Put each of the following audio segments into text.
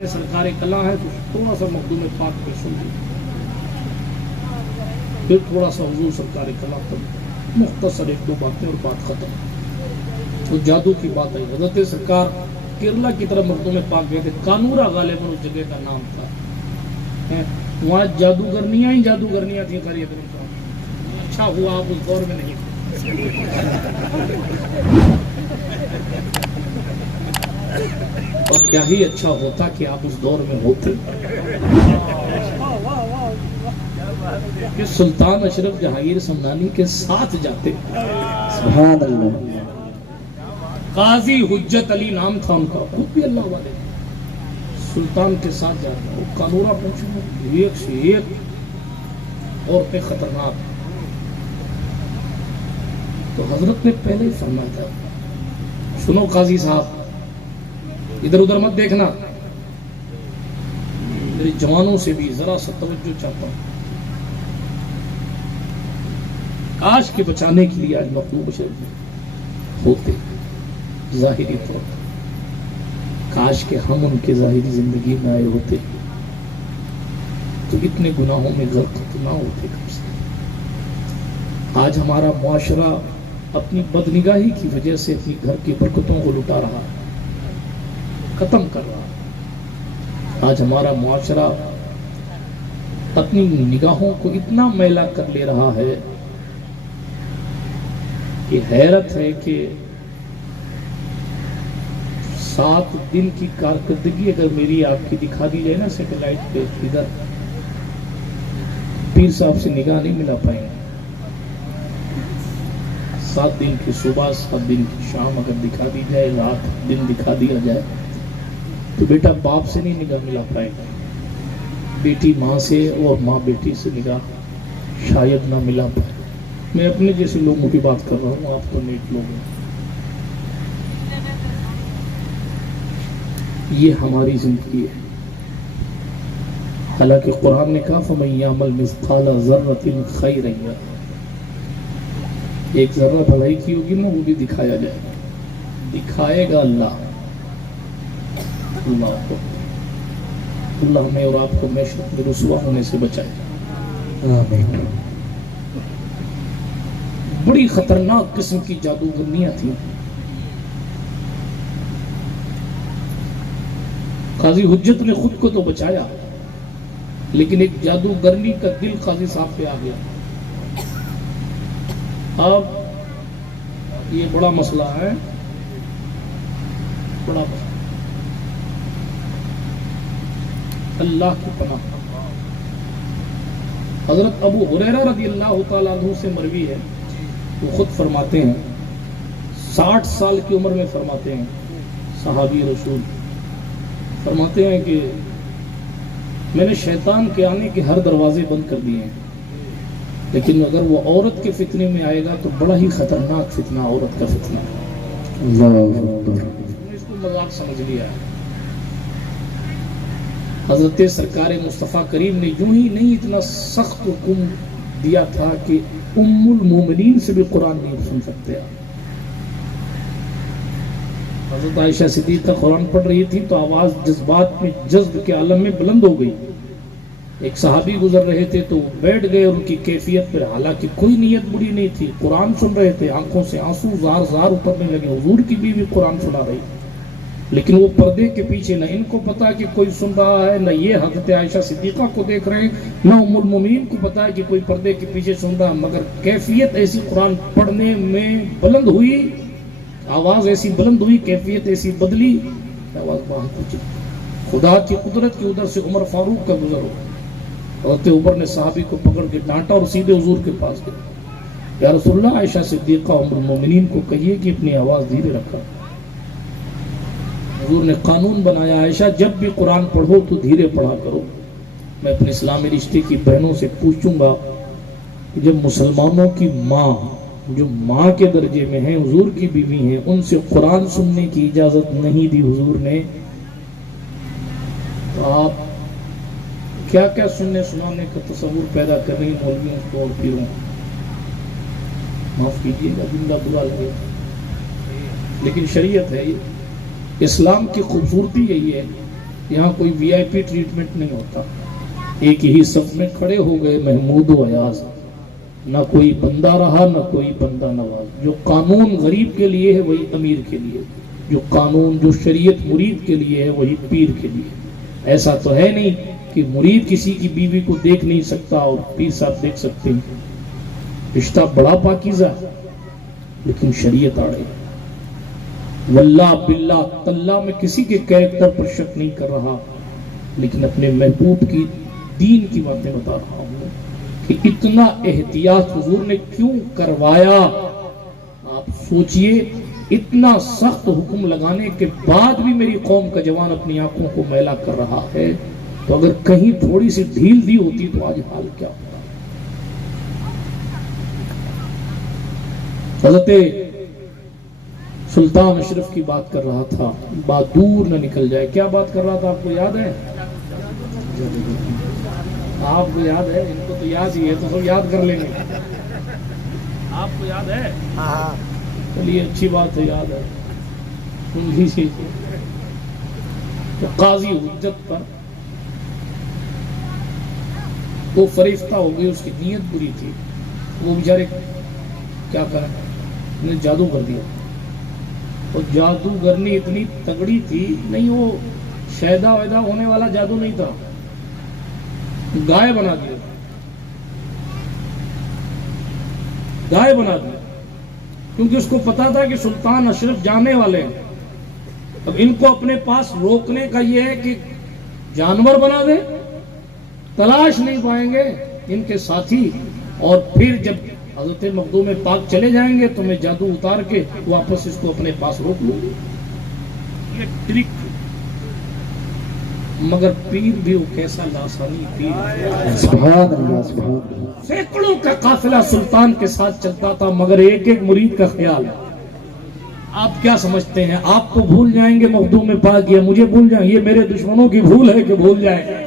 سرکار کلاں ہے تو تھوڑا سا مخدوم پاک پہ سن لی، پھر تھوڑا سا حضور سرکار کلاں تک مختصر ایک دو باتیں اور بات ختم. تو جادو کی بات آئی. حضرت سرکار کیرلا کی طرف مخدوم پاک گئے تھے. کانورا غالباً اس جگہ کا نام تھا. وہاں جادوگرنیاں ہی جادوگرنیاں تھیں. قاری اکرم صاحب اچھا ہوا آپ اس دور میں نہیں تھے. اور کیا ہی اچھا ہوتا کہ آپ اس دور میں ہوتے کہ سلطان اشرف جہانگیر سمنانی کے ساتھ جاتے. سبحان اللہ. قاضی حجت علی نام تھا ان کا، خود بھی اللہ والے، سلطان کے ساتھ جاتے. وہ کانورا پہنچے، ایک سے ایک عورتیں خطرناک. تو حضرت نے پہلے ہی فرمایا تھا، سنو قاضی صاحب، ادھر ادھر مت دیکھنا، میری جوانوں سے بھی ذرا سا توجہ چاہتا ہوں. کاش کے بچانے کے لیے آج مخلوق شریف ہوتے ظاہری طور پر، کاش کے ہم ان کے ظاہری زندگی میں آئے ہوتے تو اتنے گناہوں میں غرق نہ ہوتے. کم سے آج ہمارا معاشرہ اپنی بدنگاہی کی وجہ سے اپنی گھر کی برکتوں کو لٹا رہا ہے، ختم کر رہا ہے. آج ہمارا معاشرہ اپنی نگاہوں کو اتنا میلا کر لے رہا ہے کہ حیرت ہے کہ 7 دن کی کارکردگی اگر میری آپ کی دکھا دی جائے نا سیٹلائٹ پہ، ادھر پیر صاحب سے نگاہ نہیں ملا پائیں گے. 7 دن کی صبح 7 دن کی شام اگر دکھا دی جائے، رات دن دکھا دیا جائے تو بیٹا باپ سے نہیں نگاہ ملا پائے گا، بیٹی ماں سے اور ماں بیٹی سے نگاہ شاید نہ ملا پائے. میں اپنے جیسے لوگوں کی بات کر رہا ہوں، آپ تو نیک لوگ ہیں. یہ ہماری زندگی ہے. حالانکہ قرآن نے کہا فَمَن يَعْمَلْ مِثْقَالَ ذَرَّةٍ خَيْرًا يَرَهُ، ایک ذرہ بھلائی کی ہوگی نا، وہ بھی دکھایا جائے گا، دکھائے گا اللہ. اللہ ہمیں اور آپ کو معیشت میں رسوا ہونے سے بچائے. آمین. بڑی خطرناک قسم کی جادوگرنیاں تھیں. قاضی حجت نے خود کو تو بچایا، لیکن ایک جادوگرنی کا دل قاضی صاحب پہ آ گیا. اب یہ بڑا مسئلہ ہے، بڑا مسئلہ. اللہ کی پناہ. حضرت ابو ہریرہ رضی اللہ تعالیٰ عنہ سے مروی ہے، وہ خود فرماتے ہیں، 60 سال کی عمر میں فرماتے ہیں، صحابی رسول فرماتے ہیں کہ میں نے شیطان کے آنے کے ہر دروازے بند کر دیے ہیں، لیکن اگر وہ عورت کے فتنے میں آئے گا تو بڑا ہی خطرناک فتنہ، عورت کا فتنہ. اللہ اکبر. اس کو مذاق سمجھ لیا ہے. حضرت سرکار مصطفیٰ کریم نے یوں ہی نہیں اتنا سخت حکم دیا تھا کہ ام المومنین سے بھی قرآن نہیں سن سکتے. حضرت عائشہ صدیقہ قرآن پڑھ رہی تھی تو آواز جذبات میں، جذب کے عالم میں بلند ہو گئی. ایک صحابی گزر رہے تھے تو وہ بیٹھ گئے ان کی کیفیت پر، حالانکہ کوئی نیت بری نہیں تھی، قرآن سن رہے تھے، آنکھوں سے آنسو زار زار اترنے لگے. حضور کی بیوی قرآن سنا رہی، لیکن وہ پردے کے پیچھے، نہ ان کو پتا کہ کوئی سن رہا ہے، نہ یہ حضرت عائشہ صدیقہ کو دیکھ رہے ہیں، نہ ام المومنین کو پتا ہے کہ کوئی پردے کے پیچھے سن رہا. مگر کیفیت ایسی قرآن پڑھنے میں بلند ہوئی، آواز ایسی بلند ہوئی، کیفیت ایسی بدلی، آواز باہر پہنچی. خدا کی قدرت کی ادھر سے عمر فاروق کا گزر ہو. حضرت عمر نے صحابی کو پکڑ کے ڈانٹا اور سیدھے حضور کے پاس گئے. یا رسول اللہ، عائشہ صدیقہ ام المومنین کو کہیے کہ اپنی آواز دھیرے رکھا. حضور نے قانون بنایا، عائشہ جب بھی قرآن پڑھو تو دھیرے پڑھا کرو. میں اپنے اسلامی رشتے کی بہنوں سے پوچھوں گا کہ جب مسلمانوں کی ماں، جو ماں کے درجے میں ہیں، حضور کی بیوی ہیں، ان سے قرآن سننے کی اجازت نہیں دی حضور نے، تو آپ کیا کیا سننے سنانے کا تصور پیدا کر رہی ہیں مولویوں کو اور پیروں. معاف کیجیے گا، زندہ برا لگے، لیکن شریعت ہے یہ. اسلام کی خوبصورتی یہی ہے یہاں کوئی VIP ٹریٹمنٹ نہیں ہوتا. ایک ہی صف میں کھڑے ہو گئے محمود و ایاز, نہ کوئی بندہ رہا نہ کوئی بندہ نواز. جو قانون غریب کے لیے ہے وہی امیر کے لیے, جو قانون جو شریعت مرید کے لیے ہے وہی پیر کے لیے. ایسا تو ہے نہیں کہ مرید کسی کی بیوی کو دیکھ نہیں سکتا اور پیر صاحب دیکھ سکتے ہیں. رشتہ بڑا پاکیزہ لیکن شریعت آڑے. واللہ باللہ تاللہ میں کسی کے کریکٹر پر شک نہیں کر رہا, لیکن اپنے محبوب کی دین کی باتیں بتا رہا ہوں کہ اتنا احتیاط حضور نے کیوں کروایا. آپ سوچئے اتنا سخت حکم لگانے کے بعد بھی میری قوم کا جوان اپنی آنکھوں کو میلا کر رہا ہے, تو اگر کہیں تھوڑی سی ڈھیل دی ہوتی تو آج حال کیا ہوتا. حضرت سلطان اشرف کی بات کر رہا تھا, بات دور نہ نکل جائے. کیا بات کر رہا تھا آپ کو یاد ہے؟ آپ کو یاد ہے؟ ان کو تو یاد ہی ہے تو سب یاد کر لیں گے. آپ کو یاد ہے؟ چلیے اچھی بات ہے, یاد ہے. سن لیجیے کہ قاضی حجت پر وہ فریفتہ ہو گئی, اس کی نیت بری تھی. وہ بیچارے کیا کریں, نے جادو کر دیا. اور جادوگرنی اتنی تگڑی تھی, نہیں وہ شیدا ویدا ہونے والا جادو نہیں تھا, گائے بنا دیا. گائے بنا دیا کیونکہ اس کو پتا تھا کہ سلطان اشرف جانے والے ہیں. اب ان کو اپنے پاس روکنے کا یہ ہے کہ جانور بنا دے, تلاش نہیں پائیں گے ان کے ساتھی, اور پھر جب حضرت مخدوم پاک چلے جائیں گے تو میں جادو اتار کے واپس اس کو اپنے پاس روک لوں گی. یہ ٹرک. مگر پیر بھی وہ کیسا لاسانی پیر, سبحان اللہ سبحان اللہ. سینکڑوں کا قافلہ سلطان کے ساتھ چلتا تھا مگر ایک ایک مرید کا خیال. آپ کیا سمجھتے ہیں آپ کو بھول جائیں گے مخدوم پاک یا مجھے بھول جائیں؟ یہ میرے دشمنوں کی بھول ہے کہ بھول جائیں گے.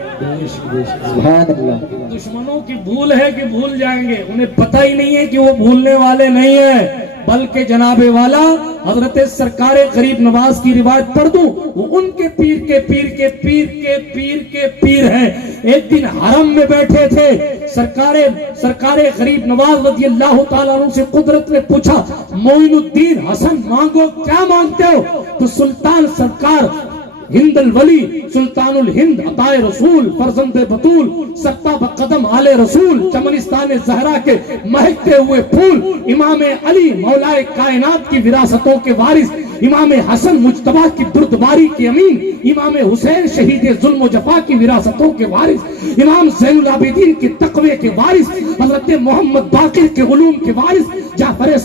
سبحان اللہ. دشمنوں کی بھول ہے کہ بھول جائیں گے. انہیں پتہ ہی نہیں ہے کہ وہ بھولنے والے نہیں ہیں, بلکہ جناب والا حضرت سرکار غریب نواز کی روایت پڑھ دوں, وہ ان کے پیر کے پیر کے پیر کے پیر کے پیر ہیں. ایک دن حرم میں بیٹھے تھے, سرکار غریب نواز رضی اللہ تعالیٰ عنہ سے قدرت نے پوچھا معین الدین حسن مانگو, کیا مانگتے ہو؟ تو سلطان سرکار ہند الولی سلطان الہند عطائے رسول فرزند بطول سکتا بقدم آل رسول چمنستان زہرا کے مہکتے ہوئے پھول, امام علی مولائے کائنات کی وراثتوں کے وارث, امام حسن مجتبی کی بردباری کے امین, امام حسین شہید ظلم و جفا کی وراثتوں کے وارث, امام زین العابدین کے تقوی کے وارث, حضرت محمد باقر کے علوم کے وارث, جعفر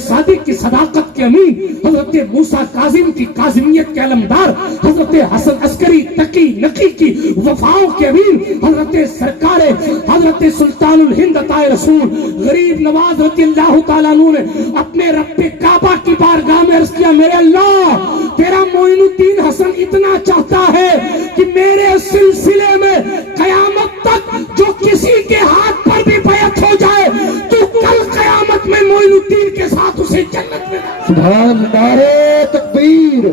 صادق کی صداقت کے امین, حضرت موسیٰ کاظم کی کاظمیت کے علمدار, حضرت حسن عسکری تقی نقی کی وفاؤں کے امین, حضرت سرکار حضرت سلطان الہند عطائے رسول غریب نواز رضی اللہ تعالیٰ عنہ نے اپنے رب کعبہ کی بارگاہ میں عرض کیا, میرے اللہ تیرا معین الدین حسن اتنا چاہتا ہے کہ میرے سلسلے میں قیامت تک جو کسی کے ہاتھ پر بھی بیعت ہو جائے تو کل قیامت میں معین الدین کے ساتھ اسے جنت میں. سبحان نعرہ تکبیر,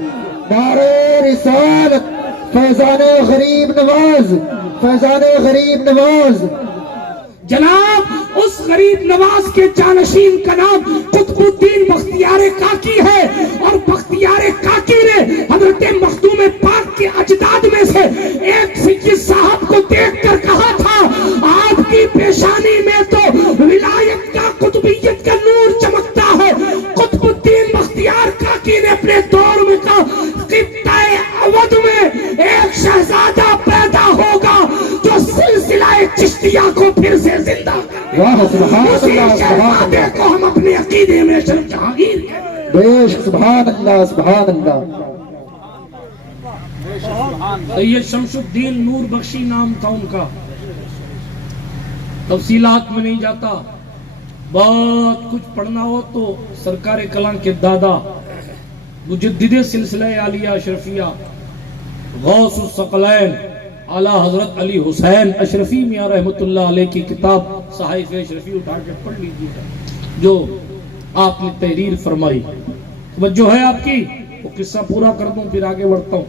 نعرہ رسالت, فیضان غریب نواز, فیضان غریب نواز. جناب اس غریب نواز کے جانشین کا نام قطب الدین بختیار کاکی ہے, اور بختیار کاکی نے حضرت مخدوم پاک کے اجداد میں سے ایک سید صاحب کو دیکھ کر کہا تھا, آپ کی پیشانی میں تو ولایت کا قطبیت کا نور چمکتا ہے. قطب الدین بختیار کاکی نے اپنے دور میں کہا, خطہ اودھ میں ایک شہزادہ پیدا ہوگا جو سلسلہ چشتیہ کو پھر سے زندہ واہ سبحان اسی اللہ سبحان شہزادے اللہ. کو ہم اپنے عقیدے میں شرف جہانگیر کہتے بیش سبحان اللہ سبحان اللہ. سید شمس الدین نور بخشی نام تھا ان کا, تفصیلات میں نہیں جاتا. بہت کچھ پڑھنا ہو تو سرکار کلاں کے دادا مجدد سلسلہ عالیہ اشرفیہ غوث الثقلین اعلیٰ حضرت علی حسین اشرفی میاں رحمت اللہ علیہ کی کتاب صحائف اشرفی اٹھا کے پڑھ لیجیے جو آپ نے تحریر فرمائی. توجہ ہے آپ کی؟ وہ قصہ پورا کر دوں پھر آگے بڑھتا ہوں.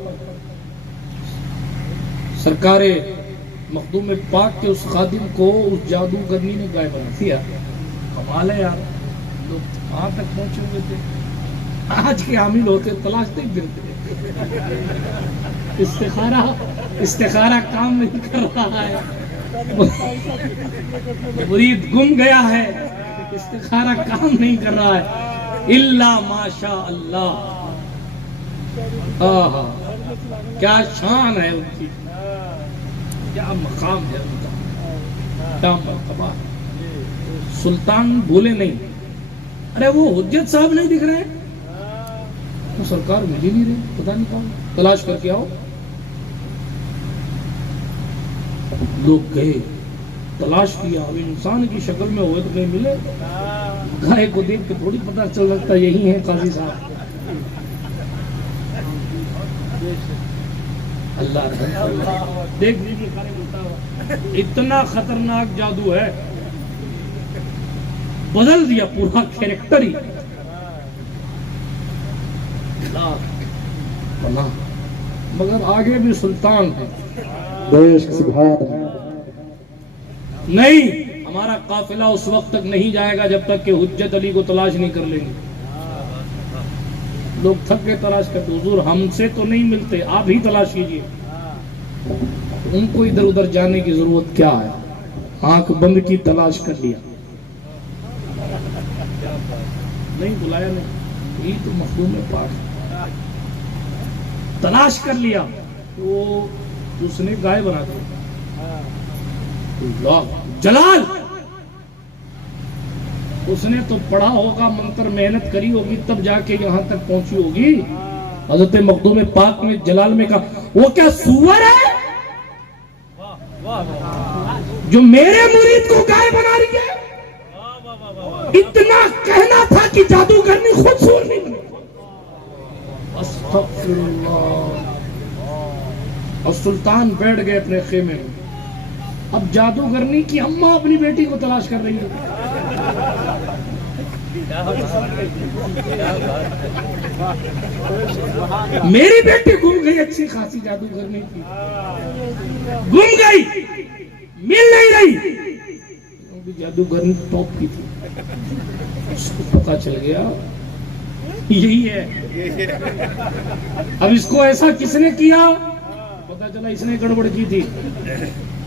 سرکار مخدوم پاک کے اس خادم کو اس جادوگرنی نے گائے بنا دیا. کمال ہے یار, لوگ وہاں تک پہنچے ہوئے تھے. آج کے عامل ہوتے تلاش نہیں پھرتے. استخارہ کام نہیں کر رہا ہے, مرید گم گیا ہے, استخارہ کام نہیں کر رہا ہے. الا ماشاء اللہ. آہا کیا شان ہے ان کی, کیا مقام ہے ان کا, کیا مرتبہ. سلطان بھولے نہیں. ارے وہ حجت صاحب نہیں دکھ رہے, وہ سرکار مل ہی نہیں رہے, پتہ نہیں کون, تلاش کر کے آؤ. لوگ گئے, تلاش کیا, اب انسان کی شکل میں ہوئے تو کہیں ملے. گائے کو دیکھ کے تھوڑی پتہ چل سکتا یہی ہے قاضی صاحب. اللہ دیکھ اتنا خطرناک جادو ہے, بدل دیا پورا کیریکٹر ہی. مگر آگے بھی سلطان ہے. سبحان اللہ. نہیں, ہمارا قافلہ اس وقت تک نہیں جائے گا جب تک کہ حجت علی کو تلاش نہیں کر لیں گے. لوگ تھک کے تلاش کرتے, حضور ہم سے تو نہیں ملتے, آپ ہی تلاش کیجئے. ان کو ادھر ادھر جانے کی ضرورت کیا ہے, آنکھ بند کی, تلاش کر لیا. نہیں بلایا نہیں, یہ تو مخدوم پاک. تلاش کر لیا, وہ اس نے گائے بنا دی. اللہ جلال, اس نے تو پڑھا ہوگا, منتر محنت کری ہوگی, تب جا کے یہاں تک پہنچی ہوگی. حضرت مخدوم پاک میں جلال میں کہا, وہ کیا سور ہے جو میرے مرید کو گائے بنا رہی ہے؟ اتنا کہنا تھا کہ جادوگرنی خود سور نہیں بنی. استغفر اللہ. اور سلطان بیٹھ گئے اپنے خیمے میں. اب جادوگرنی کی اماں اپنی بیٹی کو تلاش کر رہی ہے. میری بیٹی گم گئی, اچھی خاصی جادوگرنی تھی, گم گئی, مل نہیں رہی. جادوگرنی ٹاپ کی تھی. اس کو پتا چل گیا یہی ہے. اب اس کو ایسا کس نے کیا, پتا چلا اس نے گڑبڑ کی تھی.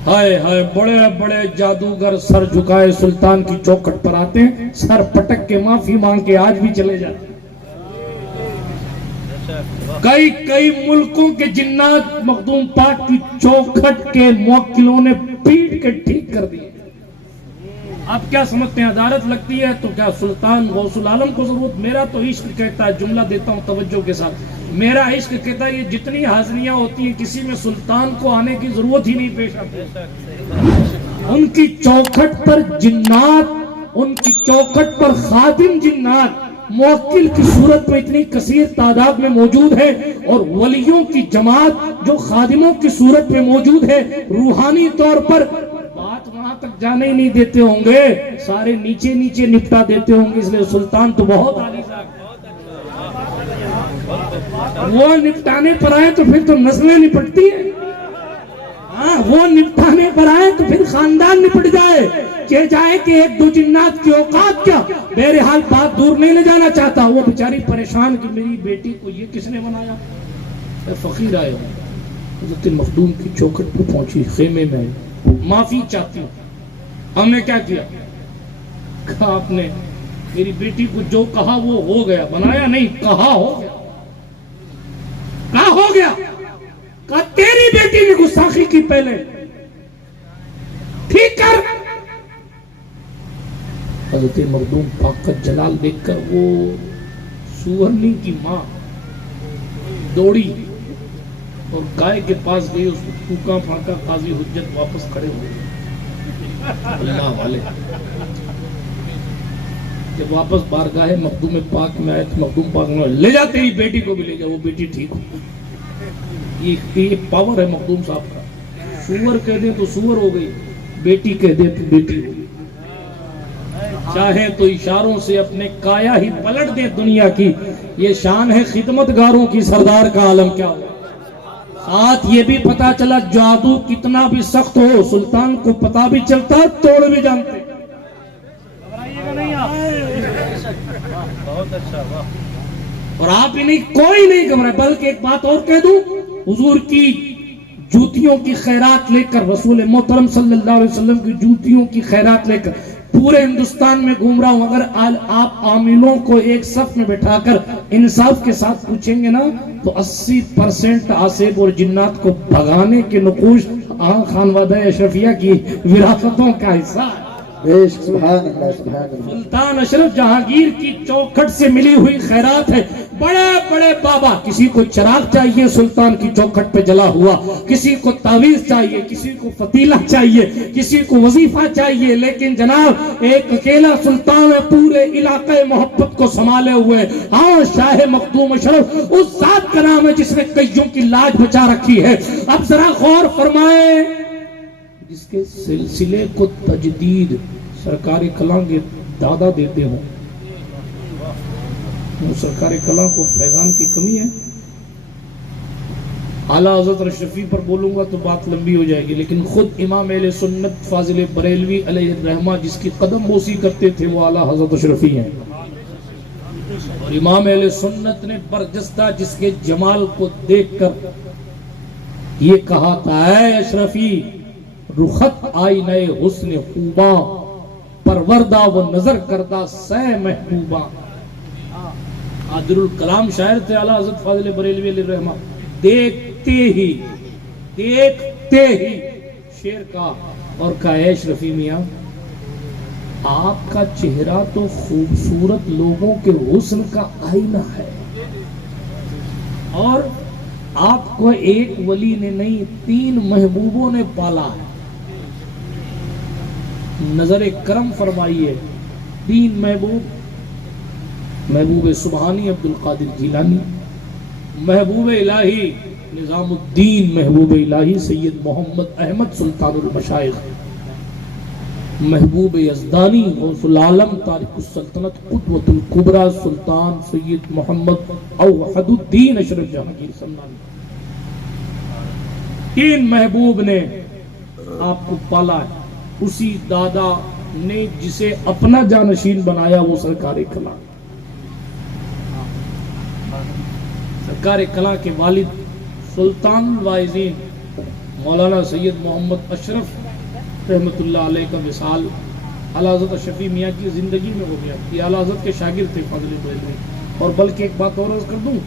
ہائے ہائے, بڑے بڑے جادوگر سر جھکائے سلطان کی چوکھٹ پر آتے ہیں, سر پٹک کے معافی مانگ کے آج بھی چلے جاتے. کئی ملکوں کے جنات مخدوم پاک کی چوکھٹ کے موکلوں نے پیٹ کے ٹھیک کر دیے. آپ کیا سمجھتے ہیں عدالت لگتی ہے تو کیا سلطان غوث العالم کو ضرورت؟ میرا تو عشق کہتا ہے, جملہ دیتا ہوں توجہ کے ساتھ, میرا عشق کہتا ہے یہ جتنی حاضریاں ہوتی ہیں کسی میں سلطان کو آنے کی ضرورت ہی نہیں پیش آتی. ان کی چوکھٹ پر جنات, ان کی چوکھٹ پر خادم جنات موکل کی صورت میں اتنی کثیر تعداد میں موجود ہے, اور ولیوں کی جماعت جو خادموں کی صورت میں موجود ہے, روحانی طور پر بات وہاں تک جانے ہی نہیں دیتے ہوں گے, سارے نیچے نیچے نپٹا دیتے ہوں گے. اس لیے سلطان تو بہت عالی صاحب, وہ نپٹانے پر آئے تو پھر تو نسلیں نپٹتی ہیں. ہاں, وہ نپٹانے پر آئے تو پھر خاندان نپٹ جائے. کہ جائے کہ ایک دو جنات کی اوقات کیا. بہرحال بات دور نہیں لے جانا چاہتا, وہ بیچاری پریشان کہ میری بیٹی کو یہ کس نے بنایا. فقیر آئے, حضرت مخدوم کی چوکھٹ پہ پہنچی, خیمے میں معافی چاہتی ہوں, ہم نے کیا کیا؟ کہا آپ نے میری بیٹی کو جو کہا وہ ہو گیا, بنایا نہیں, کہا ہو گیا. کہا ہو گیا, کہا تیری بیٹی نے گستاخی کی پہلے, ٹھیک کر. حضرت مخدوم پاک کا جلال دیکھ کر وہ سورنی کی ماں دوڑی اور گائے کے پاس گئی, اس کو پھونکا پھانکا, قاضی حجت واپس کھڑے ہوئے. اللہ والے جب واپس بارگاہ مخدوم پاک میں آئے تو مخدوم پاک نے لے جا, تیری بیٹی کو بھی لے جا, وہ بیٹی ٹھیک ہو. یہ پاور ہے مخدوم صاحب کا. سور کہہ دیں تو سور ہو گئی, بیٹی کہہ دیں تو بیٹی ہو گئی. چاہیں تو اشاروں سے اپنے کایا ہی پلٹ دیں دنیا کی. یہ شان ہے خدمت گاروں کی, سردار کا عالم کیا ہو. ساتھ یہ بھی پتا چلا جادو کتنا بھی سخت ہو سلطان کو پتا بھی چلتا توڑ بھی جانتے. اور آپ ہی نہیں کوئی نہیں گھبرائے. بلکہ ایک بات اور کہہ دوں, حضور کی جوتیوں کی خیرات لے کر, رسول محترم صلی اللہ علیہ وسلم کی جوتیوں کی خیرات لے کر پورے ہندوستان میں گھوم رہا ہوں. اگر آپ عاملوں کو ایک صف میں بٹھا کر انصاف کے ساتھ پوچھیں گے نا تو 80% آصف اور جنات کو بھگانے کے نقوش خانوادہ اشرفیہ کی وراثتوں کا حصہ ہے. سبحان اللہ سبحان اللہ. سلطان اشرف جہانگیر کی چوکھٹ سے ملی ہوئی خیرات ہے. بڑے بڑے بابا, کسی کو چراغ چاہیے سلطان کی چوکھٹ پہ جلا ہوا, کسی کو تعویذ چاہیے, کسی کو فتیلہ چاہیے, کسی کو وظیفہ چاہیے, لیکن جناب ایک اکیلا سلطان ہے پورے علاقے محبت کو سنبھالے ہوئے. ہاں, شاہ مخدوم اشرف اس ذات کا نام ہے جس نے کئیوں کی لاج بچا رکھی ہے. اب ذرا غور فرمائیں, جس کے سلسلے کو تجدید سرکار کلاں کے دادا دیتے ہوں. سرکار کلاں کو فیضان کی کمی ہے. اعلیٰ حضرت اشرفی پر بولوں گا تو بات لمبی ہو جائے گی, لیکن خود امام اہل سنت فاضل بریلوی علیہ الرحمہ جس کی قدم بوسی کرتے تھے وہ اعلیٰ حضرت اشرفی ہیں. اور امام اہل سنت نے برجستہ جس کے جمال کو دیکھ کر یہ کہا تھا, اے اشرفی رخت آئینہ حسن خوباں, پروردہ و نظر کردہ سے محبوباں. عادل الکلام شاعر تھے اعلیٰ حضرت فاضل بریلوی علیہ الرحمہ. دیکھتے ہی شیر کا اور کہا, اے اشرفی میاں آپ کا چہرہ تو خوبصورت لوگوں کے حسن کا آئینہ ہے, اور آپ کو ایک ولی نے نہیں 3 محبوبوں نے پالا ہے. نظر کرم فرمائیے, 3 محبوب, محبوب سبحانی عبد القادر جیلانی, محبوب الہی نظام الدین, محبوب الہی سید محمد احمد سلطان المشائخ, محبوب یزدانی غوث العالم تارک السلطنت قدوۃ الکبریٰ سلطان سید محمد اوحد الدین اشرف جہانگیر سمنانی. 3 محبوب نے آپ کو پالا ہے. اسی دادا نے جسے اپنا جانشین بنایا وہ سرکار کلاں. سرکار کلاں کے والد سلطان الواعظین مولانا سید محمد اشرف رحمت اللہ علیہ کا وصال اعلیٰ حضرت اشرفی میاں کی زندگی میں ہو گیا. یہ اعلیٰ حضرت کے شاگرد تھے فاضل بریلوی. اور بلکہ ایک بات اور عرض کر دوں,